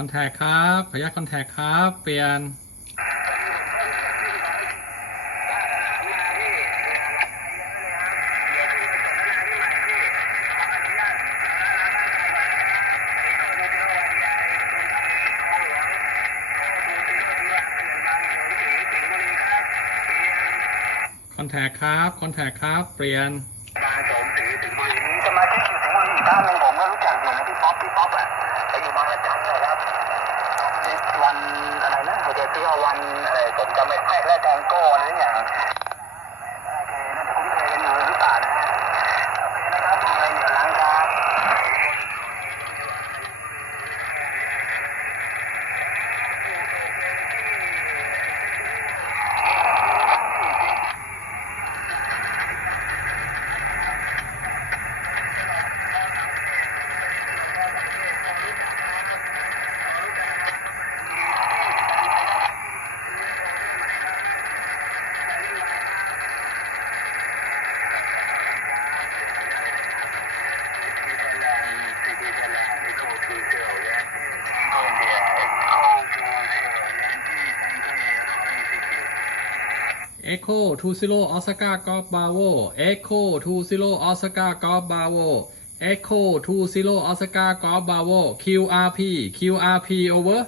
อนแทคครับ ขออนุญาตคอนแทคครับ เปลี่ยนคอนแทคครับ คอนแทคครับ เปลี่ยน วันอะไรนะเขาจะชื่อว่าวันอะไรผมจำไม่ได้และแตงโก้อะไรอย่าง Echo 2 0 Osaka Golf Bravo Echo 2 0 Osaka Golf Bravo Echo 2 0 Osaka Golf Bravo QRP QRP over